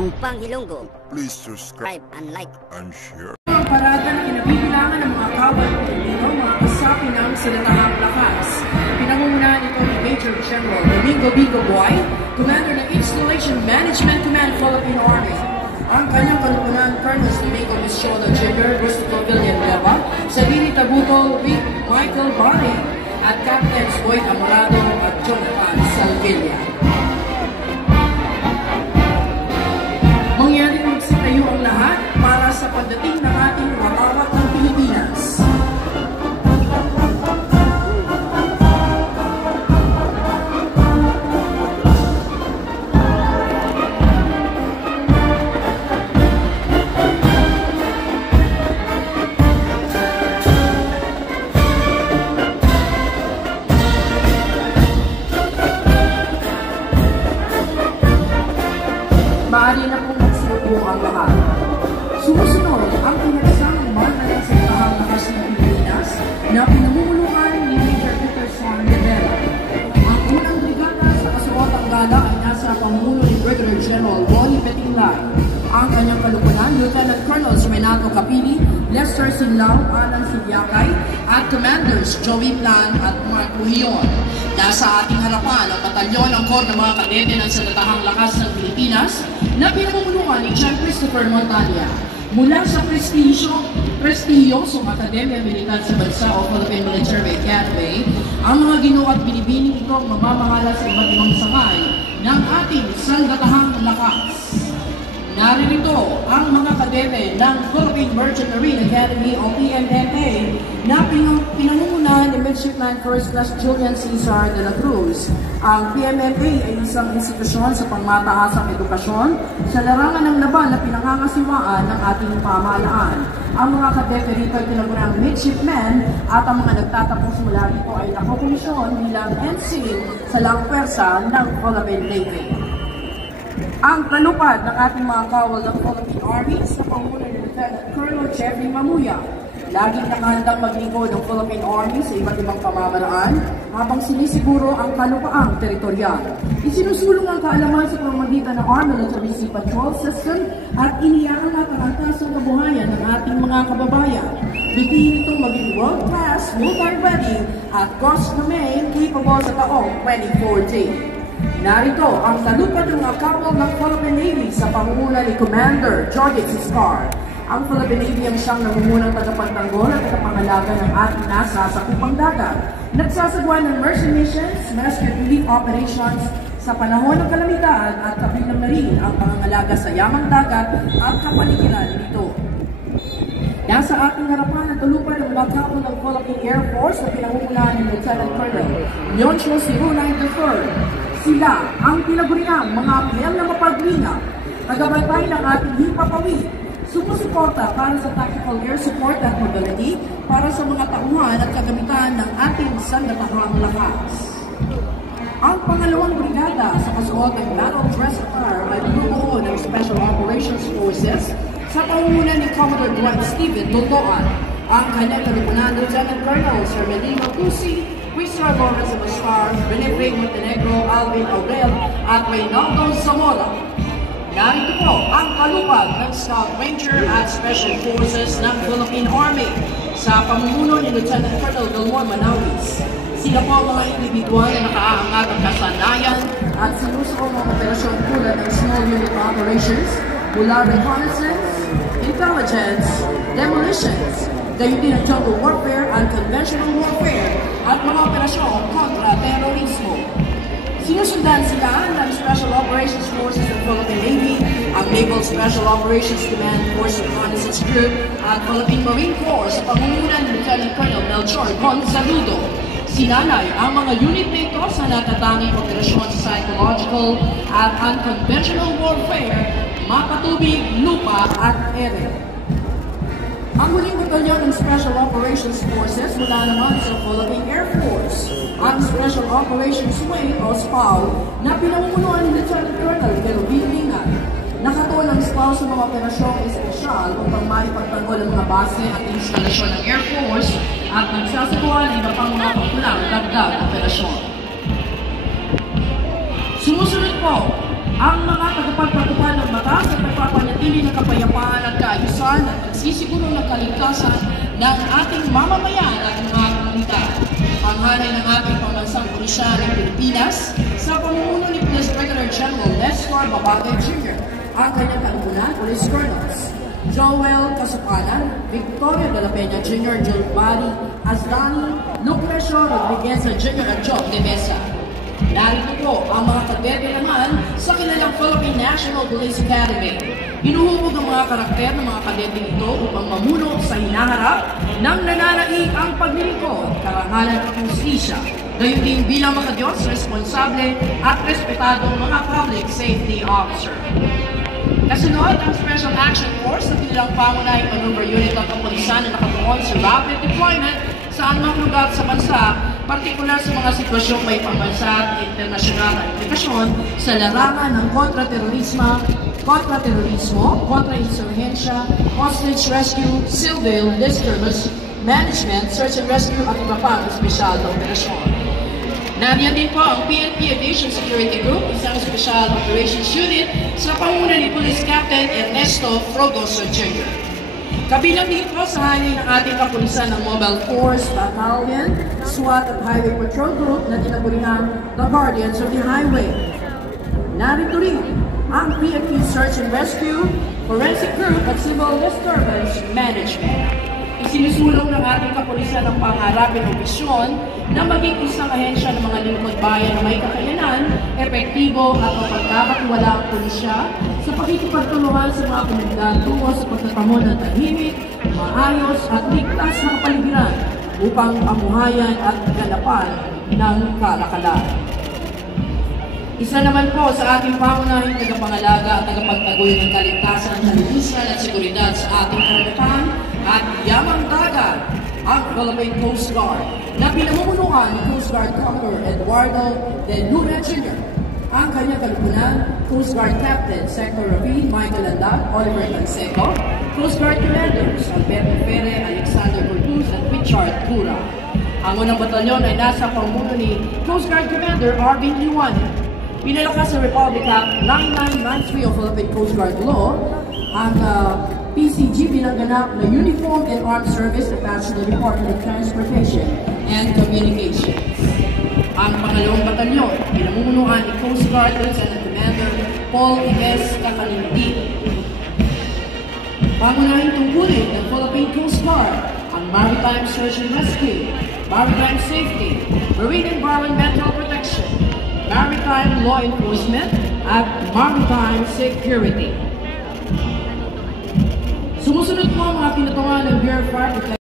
Gumpang Ilonggo. Please subscribe And like and share. Ang parada na kinabibilangan ng mga kawal Pilipino, mga kasapi ng Silatahang Lakas. Pinangungunahan ito ni Major General Domingo Bigo Buay, Commander ng Installation Management Command Philippine Army. Ang kanyang kalupunan, Colonels Domingo Mischolo Jr., Gusto Villanueva, Sabini Tabuto, Rick Michael Barney, at Captains Boyd Amorado at Jonathan Salvilla. Mangyaring magsitayo ang lahat para sa pagdating ng ating watawat ng Pilipinas. Maaari na pong magsiupo ang lahat. Sumusunod ang pinagsamang banda ng Silatahang Lakas ng Pilipinas na pinamumulukan ni Major Peterson Rivera. Ang unang brigada sa kasuotang gala ay nasa pamumuno ni Brigadier General Ronnie Petingla. Ang kanyang kalupunan, Lieutenant Colonels Renato Capili, Lester Sinlao, Alan Silyakay, at Commanders Joey Plan at Mark Uhion. Nasa ating harapan ang batalyon ng Corps ng mga kadete ng Silatahang Lakas ng Pilipinas na pinamumulukan ni John Christopher Montania. Mula sa prestiyosong Akademya Militar sa Bansa o Philippine Military Academy, ang mga ginoo at binibining ito ang mamamahala sa iba't ibang sangay ng ating Silatahang Lakas. Naririto ang mga kadete ng Philippine Merchant Marine Academy o PMMA na pinangungunahan ni Midshipman First Class Julian Cesar de la Cruz. Ang PMMA ay isang institusyon sa pangmataasang edukasyon sa larangan ng laban na pinangangasiwaan ng ating pamahalaan. Ang mga kadete rito ay tinagurang midshipmen at ang mga nagtatapos mula dito ay nakukomisyon bilang ensign sa langpwersa ng Philippine Navy. Ang kalupad ng ating mga kawal ng Philippine Army sa panguna ni Lieutenant Colonel Jeffrey Mamuya. Laging nakahandang maglingkod ng Philippine Army sa iba't ibang pamamaraan habang sinisiguro ang kalupaang teritorial. Isinusulong ang kaalaman sa pamamagitan ng Armed Military Sea Patrol System at iniaangat ang antasang kabuhayan ng ating mga kababayan. Bigyan itong maging world-class, multi-ready at cost-domain capable sa taong 2014. Narito ang talupad ng mga kapal ng Philippine Navy sa pangunguna ni Commander George Siscar. Ang Philippine Navy ang siyang namumunang tagapagtanggol at tagapangalaga ng ating nasa sa kupang dagat. Nagsasagawa ng mercy missions, rescue relief operations sa panahon ng kalamidad at kabilang na rin ang pangangalaga sa yamang dagat at kapaligiran nito. Nasa ating harapan ang tulupad ng mga kapal ng Philippine Air Force na pinangungunahan ni Lieutenant Colonel Leoncio Sirunay III. Sila ang pinaguriang mga apel na mapaglinga, tagabantay ng ating himpapawid, sumusuporta para sa tactical air support at mobility para sa mga tauhan at kagamitan ng ating Silatahang Lakas. Ang pangalawang brigada sa kasuot ng battle dress attire ay binubuo ng Special Operations Forces sa pangunguna ni Commodore Dwight Steven Doldoan. Ang kanyang kalupunan, Lieutenant Colonel Sir Melino Cusi, Christopher Lawrence Bastar, Benefre Montenegro, Alvin Aurel, at Reynaldo Zamora. Narito po ang kalupad ng Scout Ranger at Special Forces ng Philippine Army sa pamumuno ni Lieutenant Colonel Delmore Manawis. Sila po ang mga individual na nakaaangat ang kasanayan at sinusuong mga operasyon tulad ng Small Unit Operations mula reconnaissance, intelligence, demolitions, gayundin ang jungle warfare and conventional warfare at mga operasyon kontra terorismo. Sinusundan sila ng Special Operations Forces ng Philippine Navy, ang Naval Special Operations Command Force Reconnaissance Group at Philippine Marine Corps sa pangunguna ni Lieutenant Colonel Melchor Gonzaludo. Sinalay ang mga unit nito sa natatanging operasyon sa psychological at unconventional warfare, mapatubig, lupa at ere. Ang huling batalyon ng Special Operations Forces mula naman sa Philippine Air Force, ang Special Operations Wing o SPAW na pinamumunuan ni Lieutenant Colonel Kelvin Lingan. Nakatuon ang SPAW sa mga operasyong espesyal upang maipagtanggol ang mga base at instalasyon ng Air Force at nagsasagawa ng iba pang mga pagkulang dagdag operasyon. Sumusunod po ang mga tagapagpatupad ng batas ng ating mamamayan at mga komunidad. Ang hanay ng ating pambansang pulisya ng Pilipinas sa pamumuno ni Police Brigadier General Nestor Babagay Jr. Ang kanyang kanunan, Police Colonels Joel Casupanan, Victoria de la Peña Jr., John Bari Aslani, Lucrecio Rodriguez Jr. at Job de Mesa. Narito po ang mga kadete naman sa kilalang Philippine National Police Academy. Inuhubog ang mga karakter ng mga kadete ito upang mamuno sa hinaharap ng nananaig ang paglilingkod, karangalan at hustisya. Gayon din bilang mga Diyos, responsable at respetadong mga public safety officer. Kasunod ang Special Action Force sa kanilang pangunahing maneuver unit ng kapulisan na nakatuon sa rapid deployment sa anumang lugar sa bansa, partikular sa mga sitwasyong may pambansa at internasyonal na implikasyon sa larangan ng kontraterorismo, kontra-insurhensya, hostage rescue, civil disturbance management, search and rescue at iba pang espesyal na operasyon. Nariyan din po ang PNP Aviation Security Group, isang Special Operations Unit sa panguna ni Police Captain Ernesto Frogoso Jr. Kabilang din po sa hanay ng ating kapulisan ng Mobile Force Battalion, SWAT at Highway Patrol Group na tinagurihan the Guardians of the Highway. Narito rin ang PNP Search and Rescue, Forensic Group at Civil Disturbance Management. Isinusulong ng ating kapulisan ang pangarapin o misyon na maging isang ahensya ng mga lingkod bayan na may kakayanan, epektibo at mapagkakatiwala ang pulisya sa pakikipagtulungan sa mga komunidad tungo sa pagtatamo ng tahimik, maayos at ligtas na kapaligiran upang pamuhayan at ganapan ng kalakalan. Isa naman po sa ating pangunahing tagapangalaga at tagapagtaguloy ng kaligtasan, kalusugan at seguridad sa ating karagatan at yamang dagat, ang Philippine Coast Guard na pinamumunuan ni Coast Guard Commodore Eduardo de Luna Jr. Ang kanyang kalupunan, Coast Guard Captain Sector Ravine Michael Landag, Oliver Canseco, Coast Guard Commanders Alberto Pere, Alexander Cortuz at Richard Cura. Ang unang batalyon ay nasa pamumuno ni Coast Guard Commander Arvin Liwan. Pinalakas sa Republic Act 9993 of Philippine Coast Guard Law ang PCG binanganap na Uniform and Armed Service attached to the Department of Transportation and Communications. Ang pangalawang batalyon, pinamumunuan ni Coast Guard Lieutenant Commander Paul S. Kakalinti. Pangunahing tungkulin ng Philippine Coast Guard ang Maritime Search and Rescue, Maritime Safety, Marine Environmental Protection, Maritime Law Enforcement, at Maritime Security. Sumusunod po ang mga pinutungan ng Bureau of Fire Protection.